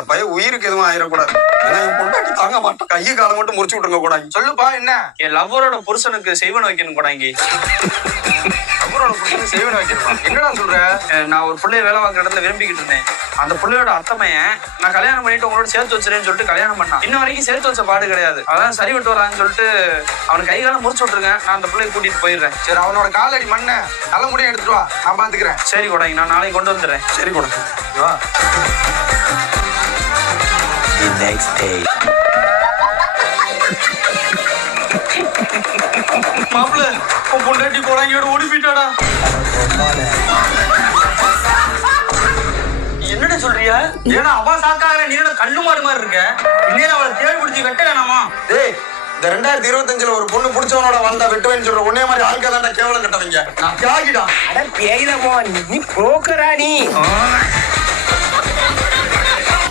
அந்த பையன் உயிருக்கு எதுவும் ஆயிடக்கூடாது. ஏன்னா என் பொண்டாட்டி தாங்க மாட்டேன். கையை காலை மட்டும் முறிச்சு விட்டுருங்க கூட. சொல்லுப்பா என்ன? என் லவ்வரோட புருஷனுக்கு செய்வன வைக்கணும் கூட. லவ்வரோட புருஷனுக்கு செய்வன வைக்கணுமா? என்னடா சொல்ற? நான் ஒரு பிள்ளைய வேலை பார்க்குற இடத்துல விரும்பிக்கிட்டு இருந்தேன். அந்த பிள்ளையோட அத்தமையன் நான் கல்யாணம் பண்ணிட்டு உங்களோட சேர்த்து வச்சுறேன்னு சொல்லிட்டு கல்யாணம் பண்ணான். இன்ன வரைக்கும் சேர்த்து வச்ச பாடு கிடையாது. அதான் சரி விட்டு வரான்னு சொல்லிட்டு அவனுக்கு கை காலம் முறிச்சு விட்டுருக்கேன். நான் அந்த பிள்ளைய கூட்டிட்டு போயிடுறேன். சரி, அவனோட காலடி மண்ணை நல்ல முடியும் எடுத்துட்டு வா, நான் பாத்துக்கிறேன். சரி கொடாங்க, நான் நாளைக்கு கொண்டு வந்துடுறேன். சரி கூட. வா. மாப்பிள்ள உன் பொண்டாட்டி போறாங்க ஓடி போயிட்டாடா. என்னடா சொல்றியா? ஏன்னா அவ சாக்காக நீ கல்லு மாடு மாதிரி இருக்க. இன்னும் அவளை தேடி பிடிச்சி வெட்ட வேணாமா? டேய், இந்த 2025 ஒரு பொண்ணு பிடிச்சவனோட வந்தா வெட்டுவேன்னு சொல்ற உன்னே மாதிரி ஆட்கள் தான் கேவலம் கட்டவங்க. நான் தியாகிடா. அட பேயில நீ புரோக்கரா நீ?